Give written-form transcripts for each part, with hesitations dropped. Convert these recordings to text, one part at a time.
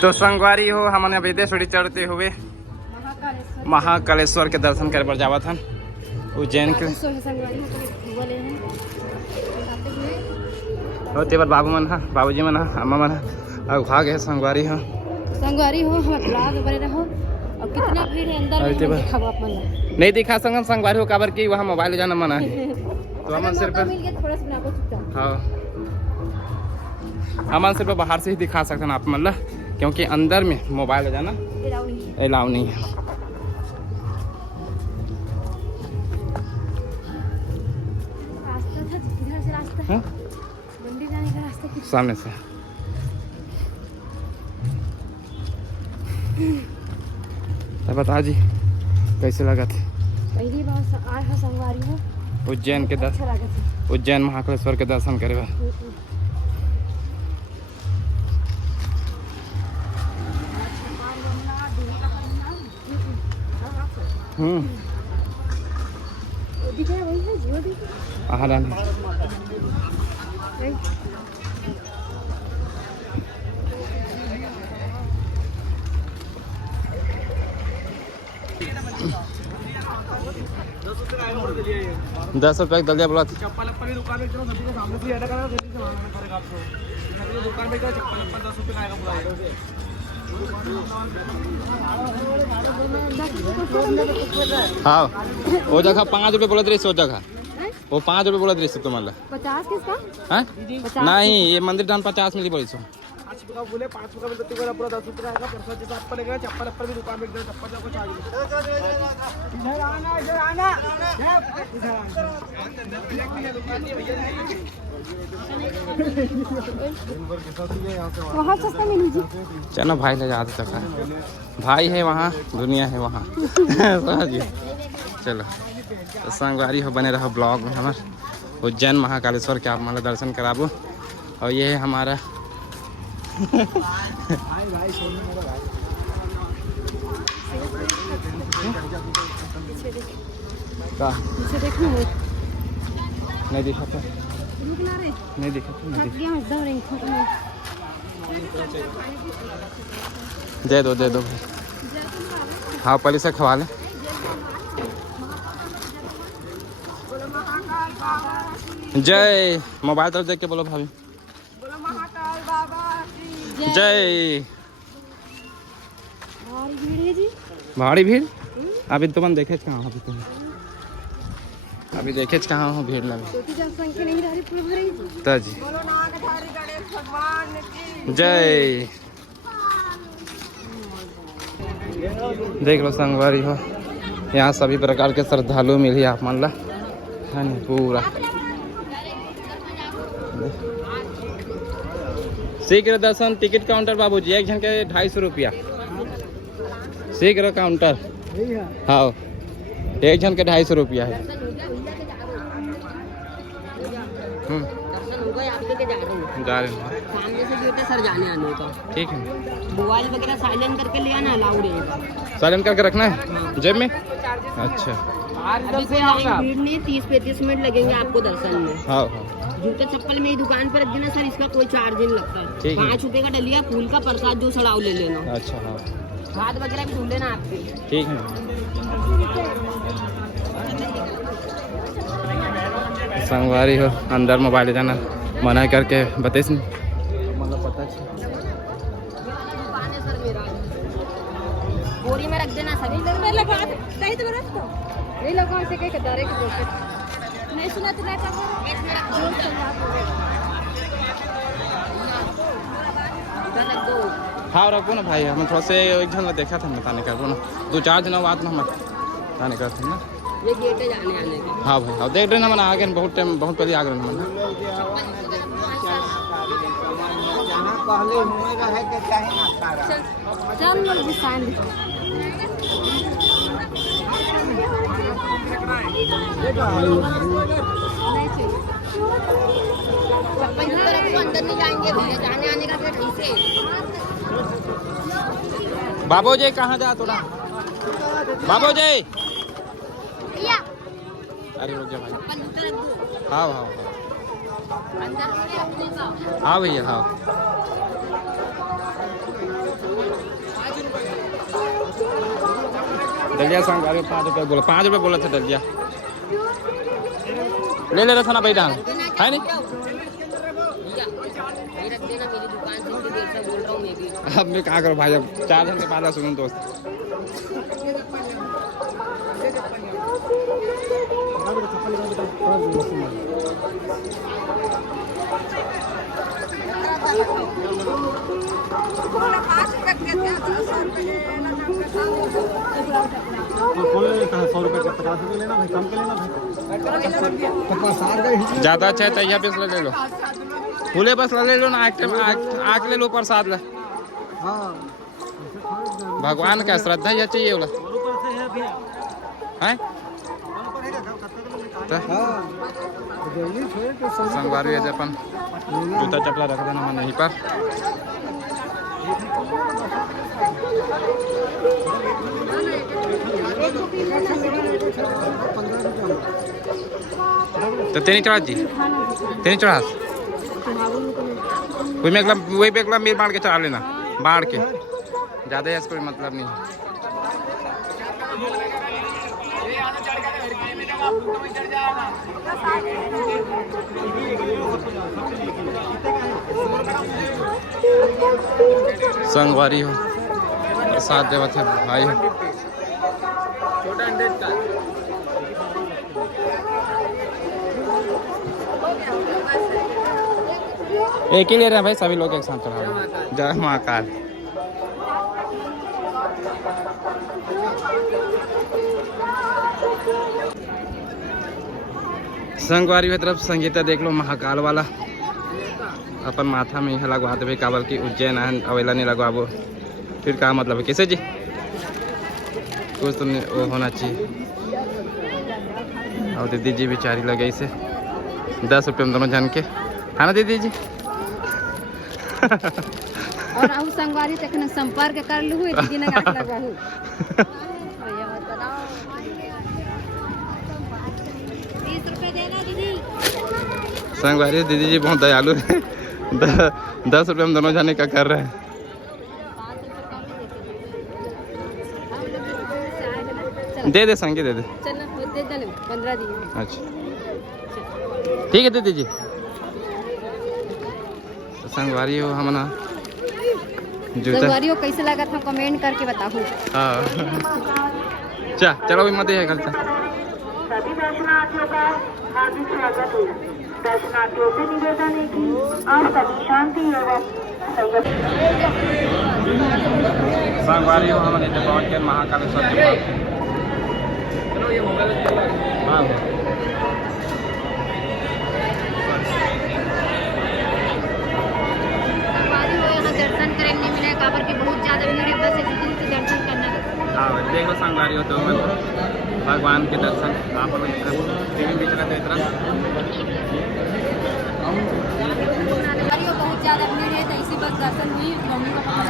तो संगवारी हो हमने अभी देशोड़ी चढ़ते हुए महाकालेश्वर के दर्शन करे पर जावा था उज्जैन के होते बार बाबू मन हा बाबूजी मन हा अम्मा मन हा भाग है संगवारी हो बने रहो और कितना भीड़ है अंदर में दिखाओ आप मन नहीं दिखा संगवारी हो काबर की वहाँ मोबाइल जाना मना है तो हम सिर्फ थोड़ा सा हाँ हम सिर्फ बाहर से ही दिखा सकते हैं आप मतलब क्योंकि अंदर में मोबाइल जाना अलाउ नहीं है। हाँ? मंदिर जाने का रास्ता सामने से तब बता जी कैसे लगा थे पहली बार आए हैं संगवारी हो उज्जैन के अच्छा लगा था। उज्जैन महाकालेश्वर के दर्शन करे बा दस रुपये का दलिया बोला चप्पल दुकान में चलो नदी के सामने से ऐड करा जल्दी से आना पड़ेगा आपको नदी की दुकान पे क्या चप्पल 10 रुपये का आएगा पूरा। हाँ वो जगह 5 रुपये बोला रही वो जगह वो 5 रुपये बोला रही तुम्हारा 50 किसका? हाँ नहीं ये मंदिर दान 50 मिली बोली सो 5 रुपये बोले 5 रुपये मिलते पूरा पूरा 10 रुपये आएगा परसों जैसा आपको लगेगा चप्पल भी दुकान में चप्पल को चाहिए इधर आना बहुत सस्ता मिली जी। चलो भाई ले जाते तक भाई है वहाँ दुनिया है वहाँ जी चलो तो संगवारी हो बने रहो ब्लॉग में हमारे उज्जैन महाकालेश्वर के आप हमारा दर्शन कराबो और ये है हमारा का नहीं दिखा था नहीं दिखा था दे दो भाई हाँ पहले से खवा ले जय मोबाइल तरफ देख के बोलो भाभी जय भारी भीड़ अभी तो मन देखे कहाँ अभी देखे कहाँ हो भीड़ लगे जी जय देख लो संगवारी हो यहाँ सभी प्रकार के श्रद्धालु मिली आप मान ला है नहीं पूरा शीघ्र दर्शन टिकट काउंटर बाबूजी एक जन के 250 रुपया शीघ्र काउंटर हाँ एक जन के 250 रुपया है जा रहे हैं सामने से गेट है सर जाने आने का ठीक है मोबाइल वगैरह साइलेंट करके ले आना अलाउड है साइलेंट करके रखना है जेब में अच्छा अभी कोई भीड़ नहीं 30-35 मिनट लगेंगे आपको दर्शन में हाँ जूता चप्पल मेरी दुकान पर रख देना सर इसका कोई चार्ज नहीं लगता है 5 रुपए का डलिया फूल का प्रसाद जो सड़ाव ले लेना अच्छा हाँ हाथ वगैरह भी धुल लेना आपके ठीक है संगवारी हो अंदर मोबाइल जाना मना करके बतेस मतलब पता बोरी में रख देना सभी में लगा सही तो रख दो नहीं लगा ऐसे कहीं कदारे के बोलते नहीं सुना तो हाँ रखो ना भाई हम थोड़ा से एक जन देखा था बताने का ना 2-4 दिन बाद में हम बताने का था ना ये गेट है जाने आने का हाँ भाई अब देख रहे ना मैंने आगे बहुत टाइम बहुत पहले आ गए ना अंदर नहीं जाएंगे भैया जाने आने का फिर ठीक है बाबू जी कहाँ जा थोड़ा बाबू जी अरे रुक जा भाई हाँ हाँ हाँ भैया हाँ दलिया संगवारी 5 रुपये बोला, 5 रुपये बोला था दलिया। ले ले रहा था ना भाई, डाल है नहीं। अब मैं क्या करूँ भाई, अब 4 दिन के बाद सुनूँ दोस्त। कौन लेता है 100 रुपये का, 50 रुपये लेना भाई, कम के लेना भाई। ज़्यादा अच्छा है तो यह बस ले लो, फूले बस ले लो ना, आग ले लो प्रसाद ला। भगवान का श्रद्धा यह चाहिए बोला है। संगवारी है अपन जूता चपला रख देना मैं यहीं पर। तो तेनी चढ़ा जी, तेनी चढ़ा वही बेगला मीर बाढ़ के चढ़ा लेना, बाढ़ के ज़्यादा है, कोई मतलब नहीं है। संगवारी हो प्रसाद देवा थे भाई हो। एक ही ले रहे हैं भाई, सभी लोग एक साथ चढ़ा रहे हैं। जय महाकाल। संगवारी की तरफ संगीता देख लो, महाकाल वाला अपन माथा में यह लगवा दे काबर की उज्जैन अवेला नहीं लगवाबो, फिर क्या मतलब है कैसे जी, कुछ तो वो होना चाहिए। और दीदी जी बेचारी लगे इसे 10 रुपये में दोनों जन के, है ना दीदी जी। और आहू संगवारी तक संपर्क कर लू दीदी ने गाठ लगवाहू। संगवारी दीदी जी बहुत दयालु है, 10 रुपये में दोनों जाने का कर रहे हैं। दे दे संगे दे दे, 15 दिए। अच्छा ठीक है दीदी जी। संगवारी हो हम ना जूता संगवारी हो कैसे लगा था कमेंट करके बताओ। हाँ चलो मत है गलत। सभी दर्शनार्थियों का हार्दिक स्वागत है। दर्शनार्थियों से निवेदन है कि आप सभी शांति एवं संयम। संगवारी हो हमारे पहुँच के महाकालेश्वर के हाँ दर्शन करने मिले काबर की बहुत ज़्यादा भीड़ है, बस इसी दिन से दर्शन करना। हाँ देख लो संगवारी हो तो भगवान के दर्शन आप टीवी बीच रहे थे बहुत ज़्यादा भीड़ है तो इसी बस दर्शन हुई। मम्मी पापा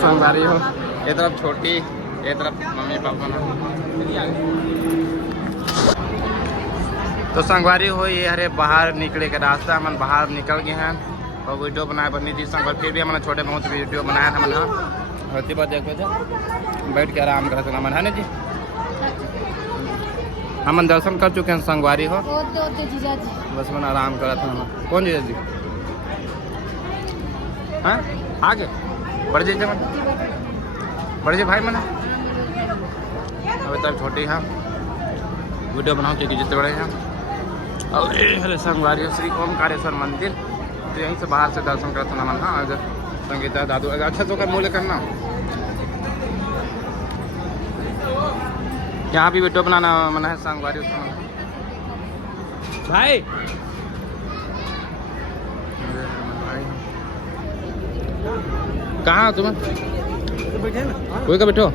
संगवारी हो ये तरफ छोटी, ये तरफ मम्मी पापा ना। तो संगवारी हो ये हरे बाहर निकले के रास्ता, हम बाहर निकल गए हैं और वीडियो बनाए बनी थी संग, फिर भी हमने छोटे बहुत वीडियो बनाया था मैंने। होती बात देखो थे बैठ के आराम करा था मन है ना जी। हम दर्शन कर चुके हैं संगवारी हो, जीजा जी बस मैंने आराम करा था हम। कौन जीजा जी? हाँ आगे बड़े जीजा मन, बड़े जी भाई मैंने अभी तक छोटी है वीडियो बनाओ क्योंकि जितने बड़े हैं। और ये संगवारी हो श्री ओमकारेश्वर मंदिर, तो यहीं से बाहर से दर्शन करता ना मन। हाँ अगर संगीता दादू अच्छा तो कर मूल्य करना, यहाँ भी वीडियो बनाना मना है संगवारी उसका भाई। कहाँ तुम कोई का बैठो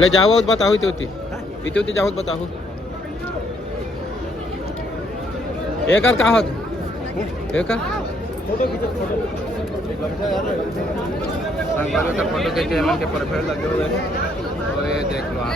ले जाओ बताओ इतनी इतनी जाओ बताओ एक कहा होत एक संगवारी का फोटो खींचे मन के परफेक्ट लगे हुए हैं। और ये देख लो आप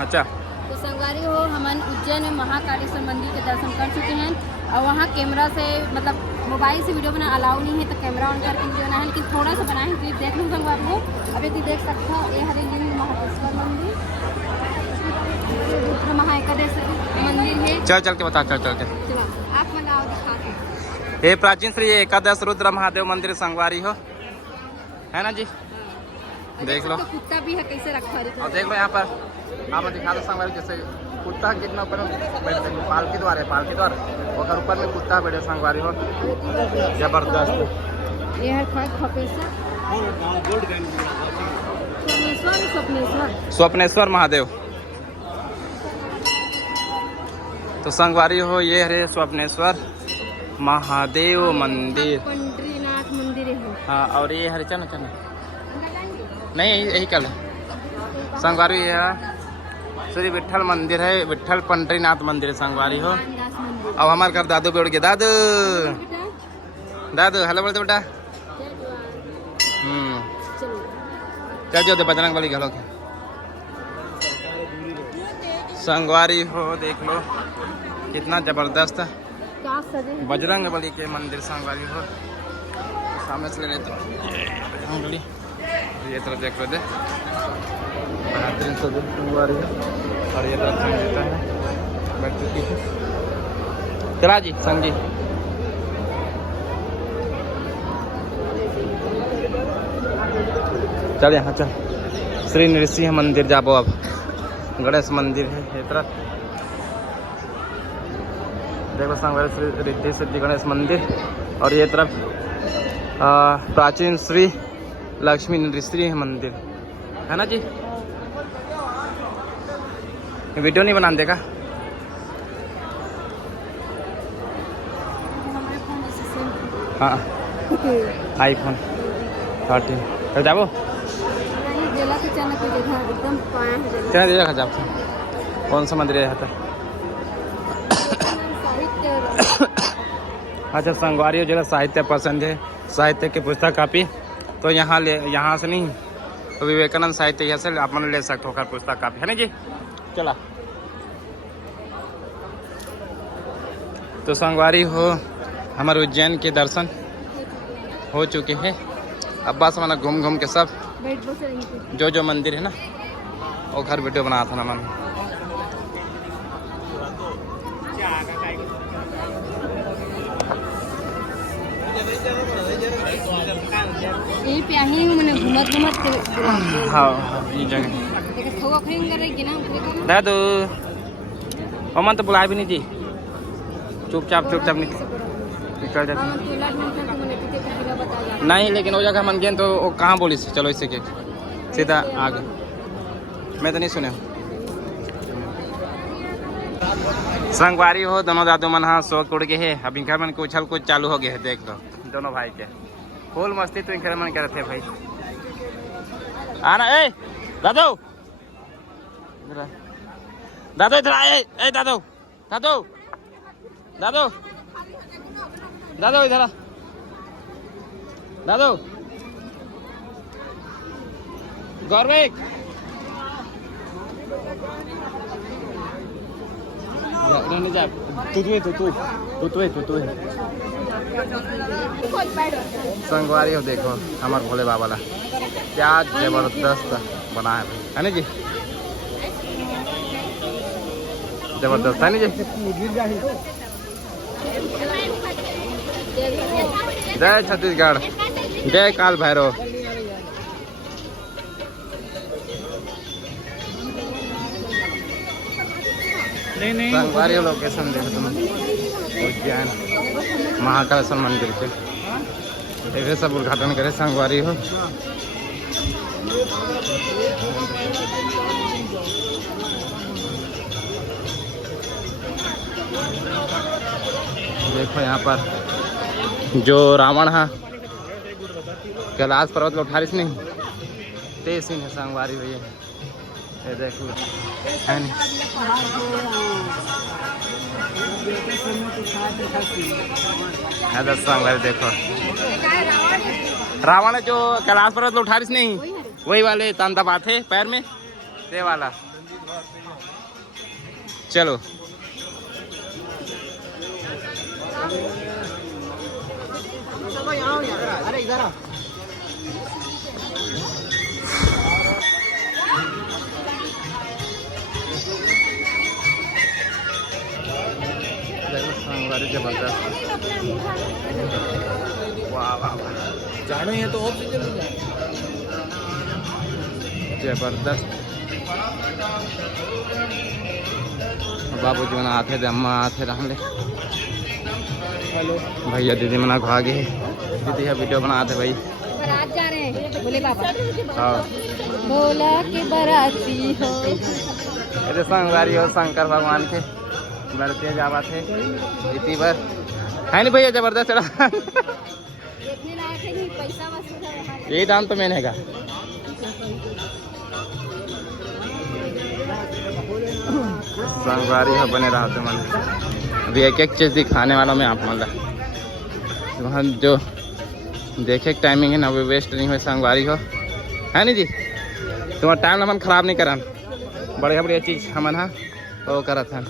अच्छा। तो संगवारी हो हम उज्जैन में महाकालेश्वर मंदिर के दर्शन कर चुके हैं। और वहाँ कैमरा से मतलब मोबाइल से वीडियो बना अलाउ नहीं है, तो कैमरा ऑन करके वीडियो बना है, लेकिन थोड़ा सा बनाए हैं क्लिप देख लूँ संग आपको। अभी तो देख सकते हो ये हरे महादेश्वर मंदिर, रुद्र महाएकादश मंदिर है। चल चल के बता, चल चल के। चलो आप बताओ, दिखाते हैं। ये प्राचीन श्री एकादश रुद्र महादेव मंदिर संगवारी हो, है ना जी। देख लो, तो कुत्ता भी है कैसे रखा है। और देख लो यहाँ पर आप दिखा दो संगवारी, जैसे कुत्ता कितना ऊपर बैठते हैं, पालकी द्वार है, पालकी द्वार और ऊपर में कुत्ता बैठे संगवारी हो, जबरदस्त। ये है खपेश्वर स्वप्नेश्वर स्वप्नेश्वर महादेव। तो संगवारी हो ये है स्वप्नेश्वर महादेव मंदिर, पंडरीनाथ मंदिर है। हाँ, और ये हरे चल चल नहीं यही कल संगवारी है श्री विठल मंदिर है, विठल पंडरीनाथ मंदिर है संगवारी हो। अब हमारे घर दादू बैठ गए, दादू दादू हेलो बोलते बेटा। चल जो बजरंग बली घलो के संगवारी हो, देख लो कितना जबरदस्त बजरंग बली के मंदिर संगवारी हो। सामने से ले रहे तो बजरंग बली, ये तरफ देख लो दे बेहतरीन संगवारी है, और ये तरफ संग देता है बैठ चुकी है। चला जी संग जी, चल यहाँ चल। श्री नृसिंह मंदिर जाबो, अब गणेश मंदिर है ये तरफ देखो संगवारी, श्री रिद्धि सिद्धि गणेश मंदिर, और ये तरफ प्राचीन श्री लक्ष्मी नृसिंह मंदिर है ना जी। वीडियो नहीं बना देगा हाँ, आईफोन 13 कल जाबो क्या दे जगह जाते, कौन सा मंदिर है यहाँ तक। अच्छा संगवारी जो साहित्य पसंद है, साहित्य की पुस्तक कापी, तो यहाँ से नहीं तो विवेकानंद साहित्य यहाँ से आप ले सकते हो पुस्तक कापी, है ना जी। चला तो संगवारी हो हमारे उज्जैन के दर्शन हो चुके हैं। अब बस मैंने घूम घूम के सब जो जो मंदिर है ना वो घर वीडियो बनाया था ना मैंने। हाँ ये जगह दादू अमन तो बुलाए भी नहीं जी, चुपचाप निकल जाते नहीं, लेकिन वो जगह मन गए तो वो कहाँ बोली चलो इससे के सीधा आगे, मैं तो नहीं सुने। संगवारी हो दोनों दादू मन हाँ सो उड़ गए है, अब इनका मन के उछल कुछ चालू हो गया है, देख लो दोनों भाई के फुल मस्ती। तो इनका मन कर रहे थे भाई आना, ए दादू दादू इधर आए, ए दादू दादू दादू दादू इधर आ दादू गौरविक नहीं जा तू संगवारी हो देखो हमारे भोले बाबा ला क्या जबरदस्त बना है ना जी, जबरदस्त है ना जी। जय छत्तीसगढ़, जय काल भैरव। संगवारी लोकेशन देखो तुम, उज्जैन महाकालेश्वर मंदिर के ऐसे सब उद्घाटन करे संगवारी हो। देखो यहाँ पर जो रावण है कैलाश पर्वत में 28 नहीं तेज सिंह है संगवारी हुई है, ये देख लो है नहीं। संगवारी देखो रावण है जो कैलाश पर्वत में 28 नहीं, वही वाले तांता बात है पैर में ये वाला। चलो अरे इधर आ। संगवारी जबरदस्त, वाह वाह वाह, जानो ये तो ऑक्सीजन जबरदस्त। बाबूजी मना आते थे, अम्मा आते रहले, हेलो भैया दीदी मना भागे, दीदी है वीडियो बनाते भाई। बारात जा रहे हैं बोले बाबा, हाँ बोला कि बाराती हो। ये संगवारी हो शंकर भगवान के बरते जावा थे इसी पर है नहीं भैया, जबरदस्त चढ़ा। देखने लायक है कि पैसा वसूल है वहाँ। यही दाम तो मैंने का। संगवारी हो बने रहा तो मन अभी एक एक चीज़ दिखाने वाला मैं आप मतलब वहाँ जो देखे टाइमिंग है ना वो वेस्ट नहीं हो, संगवारी हो है नहीं जी। तुम्हारा टाइम हमन खराब नहीं करा, बढ़िया बढ़िया चीज़ हमन हाँ वो करा था।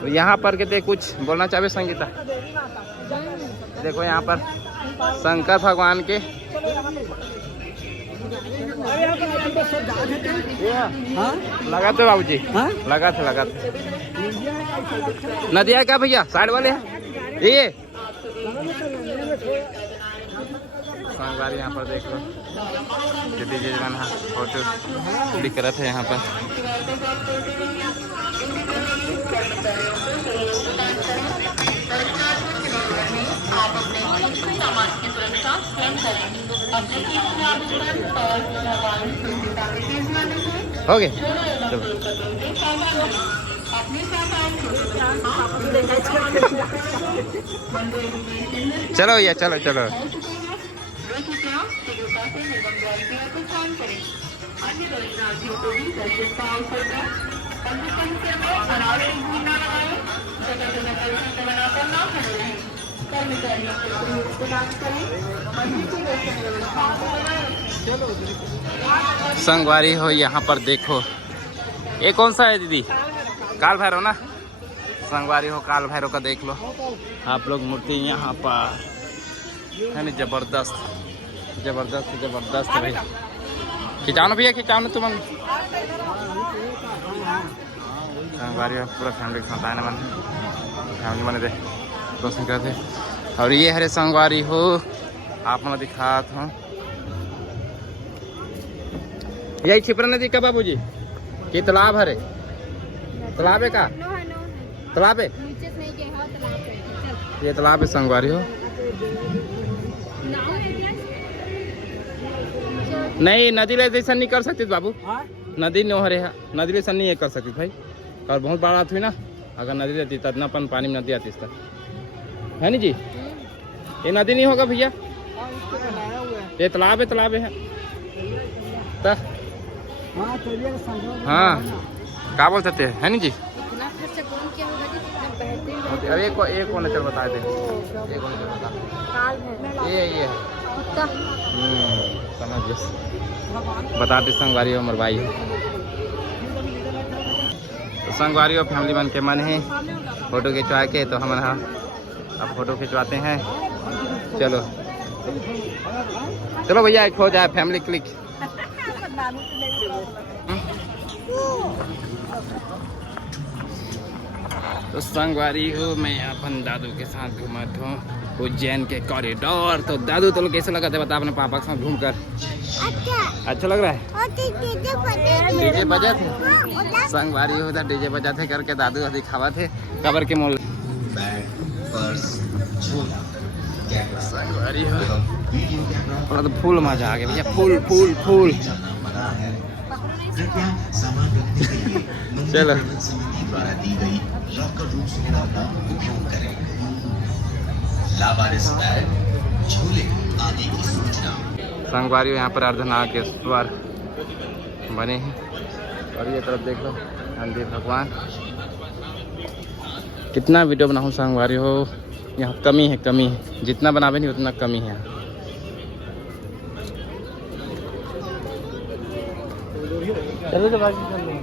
तो यहाँ पर के देख कुछ बोलना चाहे संगीता, देखो यहाँ पर शंकर भगवान के लगा थे बाबूजी, लगा थे नदिया क्या भैया साइड वाले हैं ये संगवारी। यहाँ पर देख लो दीदी जी बना फोटो क्लिक कर रहे थे यहाँ पर। हो गए चलो भैया चलो चलो। संगवारी हो यहाँ पर देखो, ये कौन सा है दीदी? काल भैरव ना, संगवारी हो काल भैरव का देख लो आप लोग मूर्ति यहाँ पर है ना, जबरदस्त जबरदस्त जबरदस्त भाई। खिंचाओ ना भैया, खिंचाओ ना तुम। संगवारी हो पूरा फैमिली के साथ आए ना मन, फैमिली मैंने दे रोशन करते। और ये हरे संगवारी हो आप मैं दिखात हूँ, यही छिपरा नदी का बाबूजी कि तालाब हरे? तालाब है का? तालाब है, ये तालाब है संगवारी हो। नहीं नदी ले जैसा नहीं कर सकती बाबू, नदी नो हरे है, नदी ले नहीं कर सकती भाई। और बहुत बड़ा हुई ना, अगर नदी रहती तब अपन पानी में नदी आती इसका है नहीं जी। ये नदी नहीं होगा भैया, ये तालाब है, तालाब है तो हाँ क्या बोल सकते हैं है नहीं जी। अब एक कौन चल बताए थे, ये समझ गए, बताते संगवारी हो मरवाई हो। तो संगवारी हो फैमिली बन के मन है फोटो खिंचवा के, तो हम अब फोटो खिंचवाते हैं। चलो चलो भैया एक हो जाए फैमिली क्लिक। तो संगवारी हो मैं अपन दादू के साथ घूमा हूँ उज्जैन के कॉरिडोर। तो दादू तो कैसे लगा था बता अपने पापा के साथ घूमकर? अच्छा लग रहा है। डीजे बजा थे संगवारी हो, उधर डीजे बजा थे करके दादू दिखावा थे कबर के मोल संगवारी हो। और तो फूल मजा आ गया भैया, फूल फूल फूल। चलो संगवारी यहाँ पर अर्धनागेश्वर बने हैं। और ये तरफ देख लो नंदी भगवान। कितना वीडियो बनाऊँ संगवारी हो, यहाँ कमी है, कमी है, जितना बनावे नहीं उतना कमी है। चलो तो बाकी चल रहे हैं।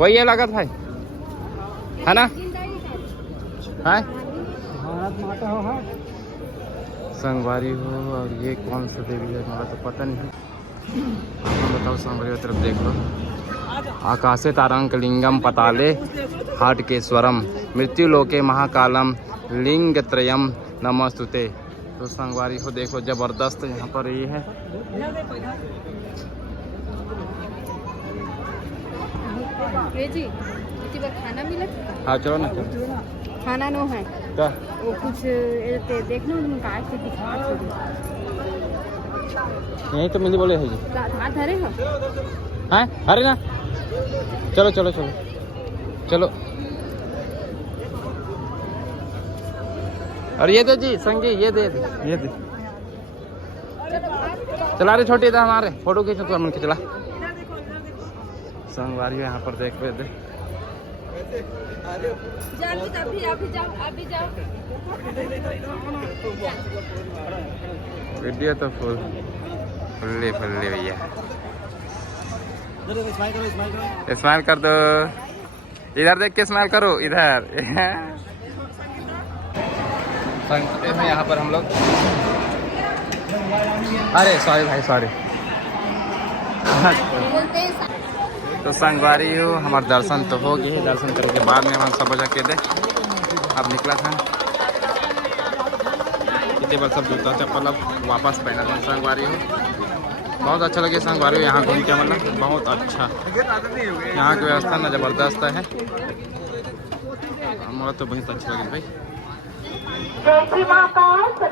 वही है लागत भाई, है ना? है भारत माता हो हाँ। संगवारी हो। और ये कौन सा देवी है मुझे तो पता नहीं। आप बताओ संगवारी की तरफ देख लो। आकाशे तारंक लिंगम पताले हाटकेश्वरम मृत्युलोके महाकालम लिंगत्रयम नमस्तुते। तो संगवारी हो देखो जबरदस्त यहाँ पर ये है। जी इसी बार खाना मिला हाँ चलो ना चलो। खाना नो है क्या वो कुछ देखना काट के दिखा यहीं तो मिली बोले है जी। हाथ धरे हो हैं अरे ना चलो चलो चलो चलो। और ये दे जी संगी ये दे ये दे। चला रहे छोटी था हमारे फोटो खींचो तो मन के चला। संगवारी यहाँ पर देख रहे थे। वीडियो तो फुल्ली भैया। स्माइल कर दो, इधर देख के स्माइल करो इधर। संगते में यहाँ पर हम लोग, अरे सॉरी भाई सॉरी। तो संगवारी हो हमारे दर्शन तो हो गए। दर्शन करने के बाद में हम सब बजा के दे अब निकला था कितने बार सब जूता चप्पल अब वापस पहना था। संगवारी हो बहुत अच्छा लगे। संगवारी हो यहाँ घूम के मतलब बहुत अच्छा, यहाँ की व्यवस्था ना ज़बरदस्त है। हमारा तो बहुत अच्छा लगे भाई। जय श्री महाकाल।